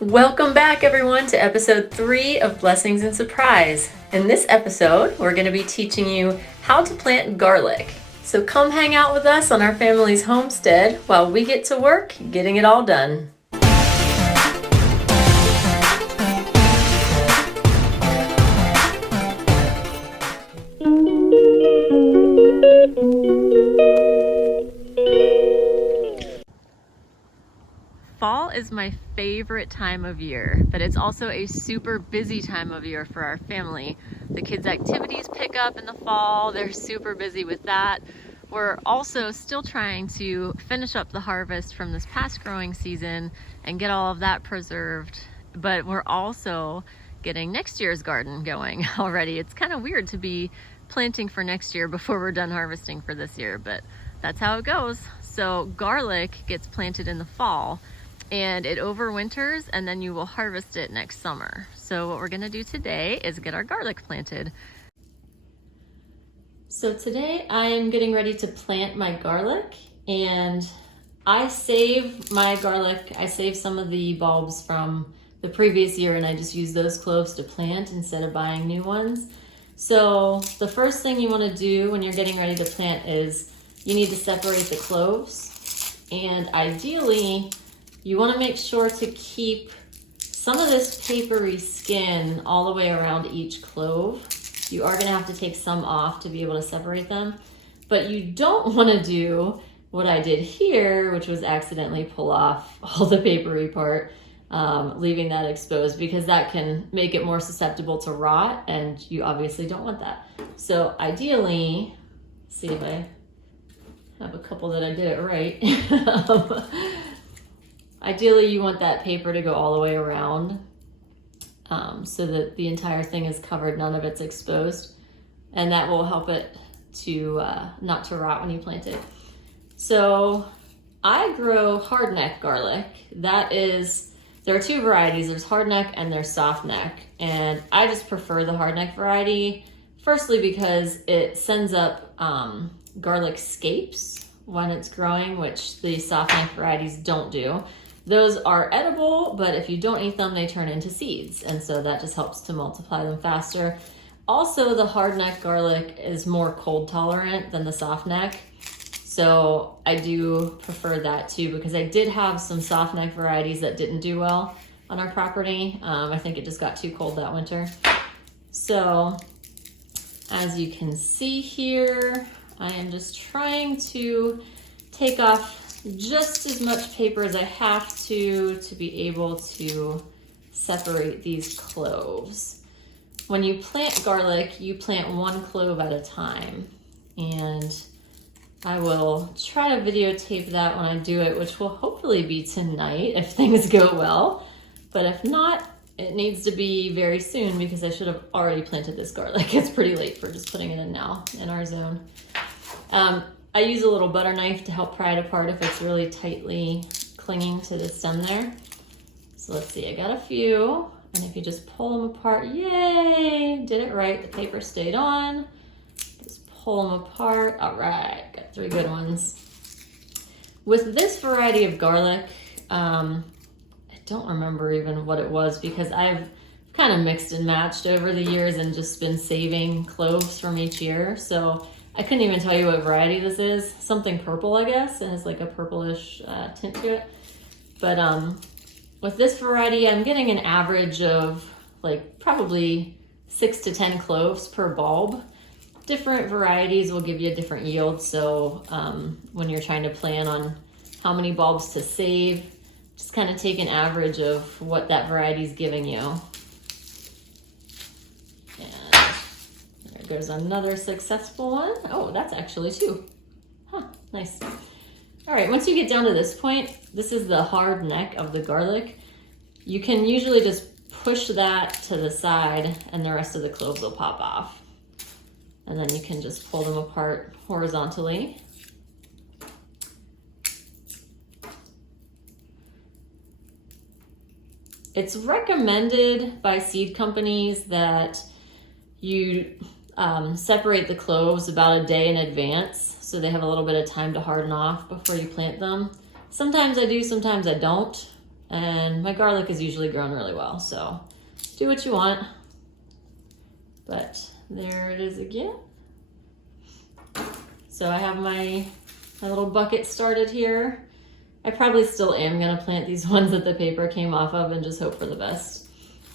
Welcome back, everyone, to episode 3 of Blessings in Surprise. In this episode, we're going to be teaching you how to plant garlic. So come hang out with us on our family's homestead while we get to work getting it all done. Fall is my favorite time of year, but it's also a super busy time of year for our family. The kids' activities pick up in the fall. They're super busy with that. We're also still trying to finish up the harvest from this past growing season and get all of that preserved, but we're also getting next year's garden going already. It's kind of weird to be planting for next year before we're done harvesting for this year, but that's how it goes. So garlic gets planted in the fall and it overwinters, and then you will harvest it next summer. So what we're gonna do today is get our garlic planted. So today I am getting ready to plant my garlic, and I save my garlic, I save some of the bulbs from the previous year, and I just use those cloves to plant instead of buying new ones. So the first thing you wanna do when you're getting ready to plant is you need to separate the cloves, and ideally, you want to make sure to keep some of this papery skin all the way around each clove. You are going to have to take some off to be able to separate them, but you don't want to do what I did here, which was accidentally pull off all the papery part, leaving that exposed, because that can make it more susceptible to rot, and you obviously don't want that. So ideally, see if I have a couple that I did it right. Ideally, you want that paper to go all the way around so that the entire thing is covered, none of it's exposed, and that will help it to not to rot when you plant it. So I grow hardneck garlic. There are two varieties. There's hardneck and there's softneck, and I just prefer the hardneck variety. Firstly, because it sends up garlic scapes when it's growing, which the softneck varieties don't do. Those are edible, but if you don't eat them, they turn into seeds. And so that just helps to multiply them faster. Also, the hardneck garlic is more cold tolerant than the softneck. So I do prefer that too, because I did have some softneck varieties that didn't do well on our property. I think it just got too cold that winter. So as you can see here, I am just trying to take off just as much paper as I have to be able to separate these cloves. When you plant garlic, you plant one clove at a time, and I will try to videotape that when I do it, which will hopefully be tonight if things go well, but if not, it needs to be very soon because I should have already planted this garlic. It's pretty late for just putting it in now in our zone. I use a little butter knife to help pry it apart if it's really tightly clinging to the stem there. So let's see, I got a few, and if you just pull them apart, yay, did it right, the paper stayed on. Just pull them apart, all right, got 3 good ones. With this variety of garlic, I don't remember even what it was because I've kind of mixed and matched over the years and just been saving cloves from each year. So I couldn't even tell you what variety this is. Something purple, I guess. It has like a purplish tint to it. But with this variety, I'm getting an average of like probably 6 to 10 cloves per bulb. Different varieties will give you a different yield. So when you're trying to plan on how many bulbs to save, just kind of take an average of what that variety is giving you. There's another successful one. Oh, that's actually 2. Huh, nice. All right, once you get down to this point, this is the hard neck of the garlic. You can usually just push that to the side and the rest of the cloves will pop off. And then you can just pull them apart horizontally. It's recommended by seed companies that you separate the cloves about a day in advance so they have a little bit of time to harden off before you plant them. Sometimes I do, sometimes I don't. And my garlic is usually grown really well, so do what you want. But there it is again. So I have my little bucket started here. I probably still am gonna plant these ones that the paper came off of and just hope for the best.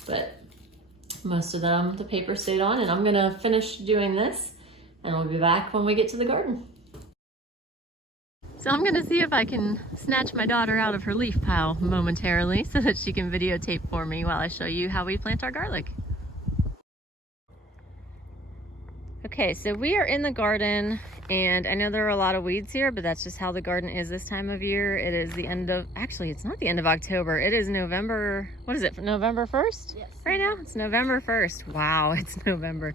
But most of them, the paper stayed on, and I'm gonna finish doing this and we'll be back when we get to the garden. So I'm gonna see if I can snatch my daughter out of her leaf pile momentarily so that she can videotape for me while I show you how we plant our garlic. Okay, so we are in the garden, and I know there are a lot of weeds here, but that's just how the garden is this time of year. It is the end of, actually it's not the end of October, it is November, what is it, November 1st? Yes. Right now? It's November 1st. Wow, it's November.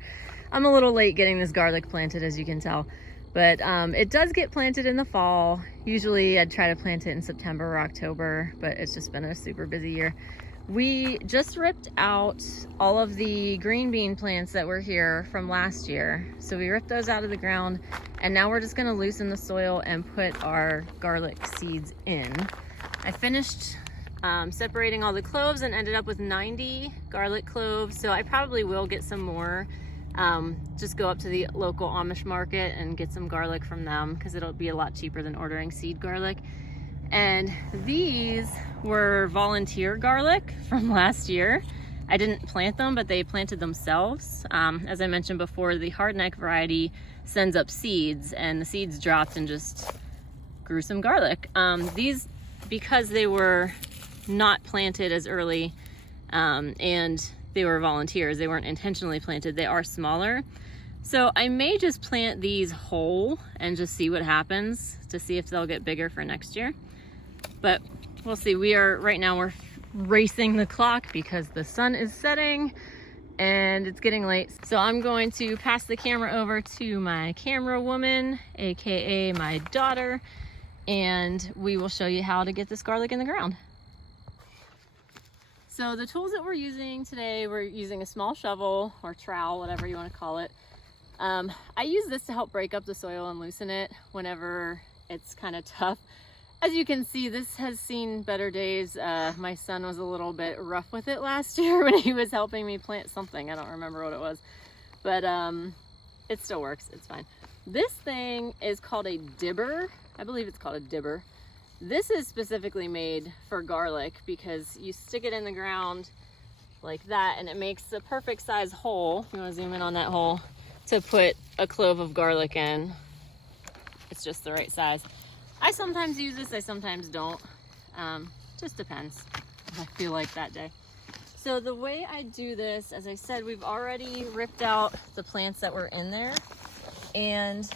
I'm a little late getting this garlic planted, as you can tell. But it does get planted in the fall. Usually I'd try to plant it in September or October, but it's just been a super busy year. We just ripped out all of the green bean plants that were here from last year. So we ripped those out of the ground, and now we're just gonna loosen the soil and put our garlic seeds in. I finished separating all the cloves and ended up with 90 garlic cloves. So I probably will get some more. Just go up to the local Amish market and get some garlic from them because it'll be a lot cheaper than ordering seed garlic. And these were volunteer garlic from last year. I didn't plant them, but they planted themselves. As I mentioned before, the hardneck variety sends up seeds, and the seeds dropped and just grew some garlic. These, because they were not planted as early and they were volunteers, they weren't intentionally planted, they are smaller. So I may just plant these whole and just see what happens to see if they'll get bigger for next year. But we'll see. Right now we're racing the clock because the sun is setting and it's getting late. So I'm going to pass the camera over to my camera woman, AKA my daughter, and we will show you how to get this garlic in the ground. So the tools that we're using today, we're using a small shovel or trowel, whatever you want to call it. I use this to help break up the soil and loosen it whenever it's kind of tough. As you can see, this has seen better days. My son was a little bit rough with it last year when he was helping me plant something. I don't remember what it was, but it still works. It's fine. This thing is called a dibber. I believe it's called a dibber. This is specifically made for garlic because you stick it in the ground like that and it makes the perfect size hole. If you want to zoom in on that hole to put a clove of garlic in. It's just the right size. I sometimes use this, I sometimes don't. Just depends if I feel like that day. So the way I do this, as I said, we've already ripped out the plants that were in there. And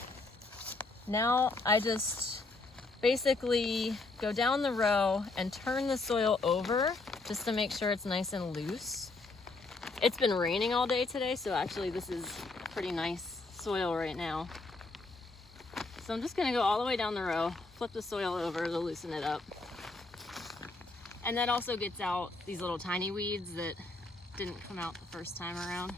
now I just basically go down the row and turn the soil over just to make sure it's nice and loose. It's been raining all day today, so actually this is pretty nice soil right now. So I'm just gonna go all the way down the row, flip the soil over to loosen it up. And that also gets out these little tiny weeds that didn't come out the first time around.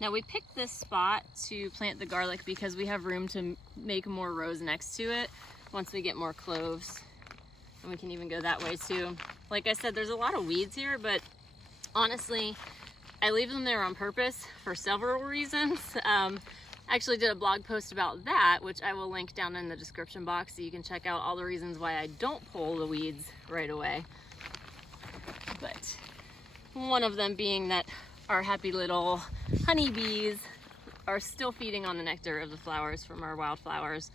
Now we picked this spot to plant the garlic because we have room to make more rows next to it once we get more cloves. And we can even go that way too. Like I said, there's a lot of weeds here, but honestly, I leave them there on purpose for several reasons. I actually did a blog post about that, which I will link down in the description box so you can check out all the reasons why I don't pull the weeds right away. But one of them being that our happy little honeybees are still feeding on the nectar of the flowers from our wildflowers.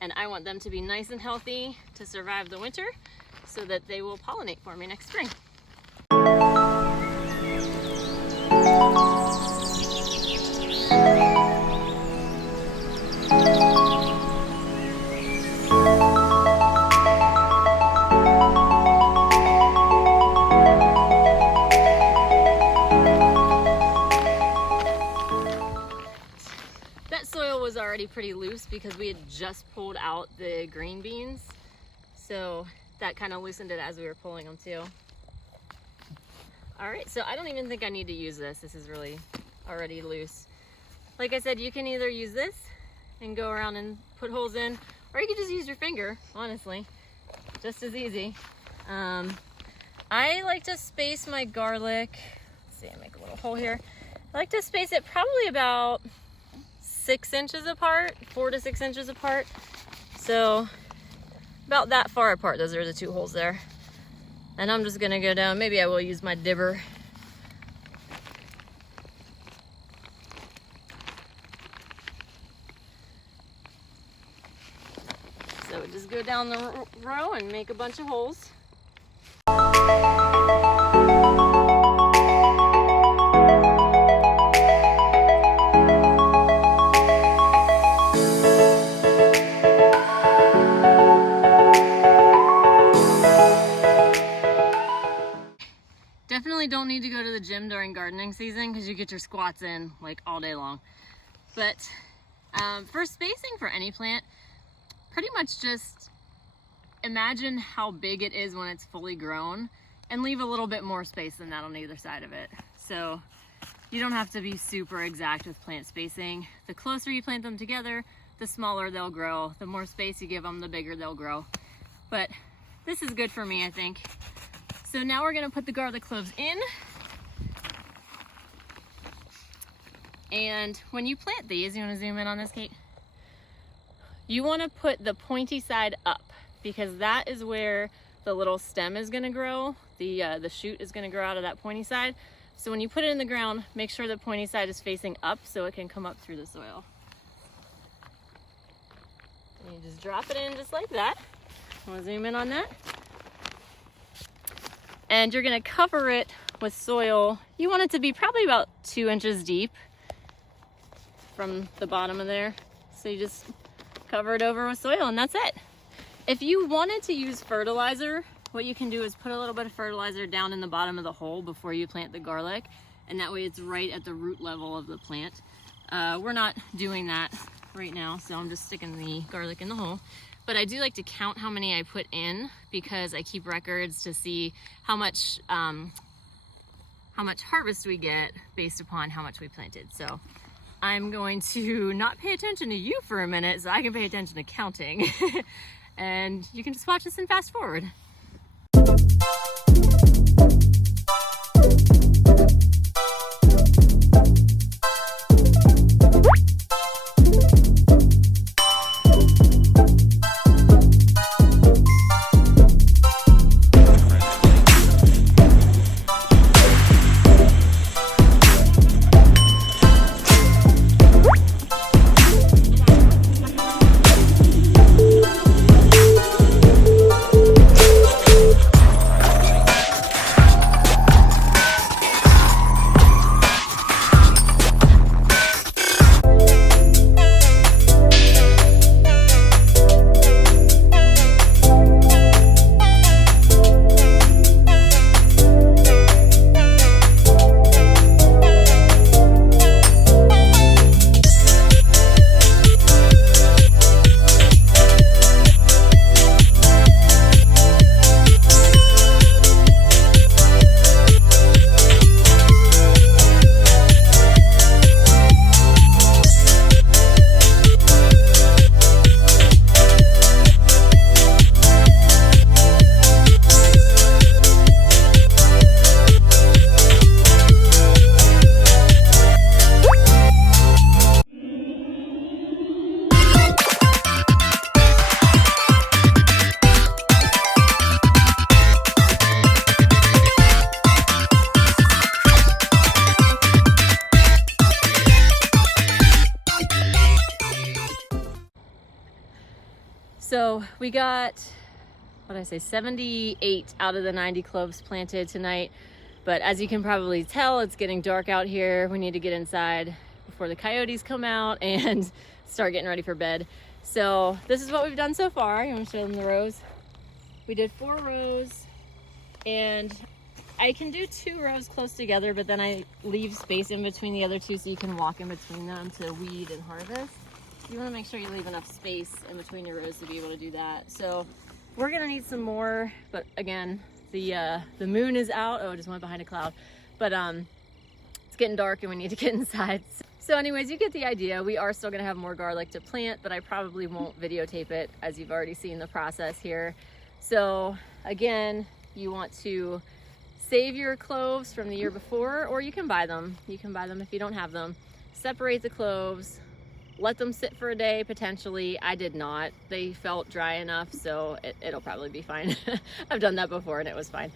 And I want them to be nice and healthy to survive the winter so that they will pollinate for me next spring. That soil was already pretty loose because we had just pulled out the green beans. So that kind of loosened it as we were pulling them too. All right, so I don't even think I need to use this. This is really already loose. Like I said, you can either use this and go around and put holes in, or you could just use your finger, honestly, just as easy. I like to space my garlic, let's see, I make a little hole here. I like to space it probably about 6 inches apart, 4 to 6 inches apart. So about that far apart, those are the 2 holes there. And I'm just gonna go down, maybe I will use my dibber. So just go down the row and make a bunch of holes. Definitely don't need to go to the gym during gardening season because you get your squats in like all day long. But for spacing for any plant, pretty much just imagine how big it is when it's fully grown and leave a little bit more space than that on either side of it. So you don't have to be super exact with plant spacing. The closer you plant them together, the smaller they'll grow. The more space you give them, the bigger they'll grow. But this is good for me, I think. So now we're gonna put the garlic cloves in. And when you plant these, you wanna zoom in on this, Kate? You wanna put the pointy side up because that is where the little stem is gonna grow. The shoot is gonna grow out of that pointy side. So when you put it in the ground, make sure the pointy side is facing up so it can come up through the soil. And you just drop it in just like that. Wanna zoom in on that? And you're gonna cover it with soil. You want it to be probably about 2 inches deep from the bottom of there. So you just cover it over with soil and that's it. If you wanted to use fertilizer, what you can do is put a little bit of fertilizer down in the bottom of the hole before you plant the garlic, and that way it's right at the root level of the plant. We're not doing that right now, so I'm just sticking the garlic in the hole. But I do like to count how many I put in because I keep records to see how much harvest we get based upon how much we planted. So I'm going to not pay attention to you for a minute so I can pay attention to counting. And you can just watch this and fast forward. So we got, what did I say, 78 out of the 90 cloves planted tonight. But as you can probably tell, it's getting dark out here. We need to get inside before the coyotes come out and start getting ready for bed. So this is what we've done so far. You want to show them the rows? We did 4 rows, and I can do 2 rows close together, but then I leave space in between the other 2 so you can walk in between them to weed and harvest. You want to make sure you leave enough space in between your rows to be able to do that. So we're gonna need some more, but again, the moon is out. Oh, it just went behind a cloud. But it's getting dark and we need to get inside. So anyways, you get the idea. We are still gonna have more garlic to plant, but I probably won't videotape it, as you've already seen the process here. So again, you want to save your cloves from the year before, or you can buy them. You can buy them if you don't have them. Separate the cloves, let them sit for a day potentially. I did not. They felt dry enough, so it'll probably be fine. I've done that before and it was fine.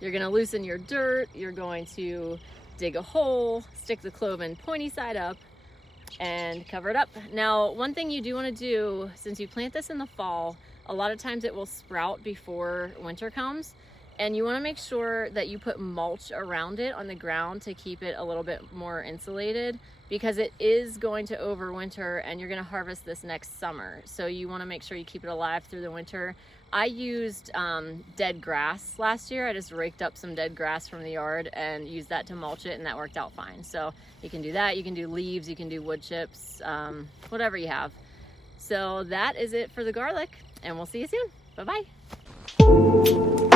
You're gonna loosen your dirt. You're going to dig a hole, stick the clove in pointy side up, and cover it up. Now, one thing you do want to do, since you plant this in the fall, a lot of times it will sprout before winter comes, and you want to make sure that you put mulch around it on the ground to keep it a little bit more insulated, because it is going to overwinter and you're going to harvest this next summer. So you want to make sure you keep it alive through the winter. I used dead grass last year. I just raked up some dead grass from the yard and used that to mulch it, and that worked out fine. So you can do that. You can do leaves, you can do wood chips, whatever you have. So that is it for the garlic, and we'll see you soon. Bye-bye.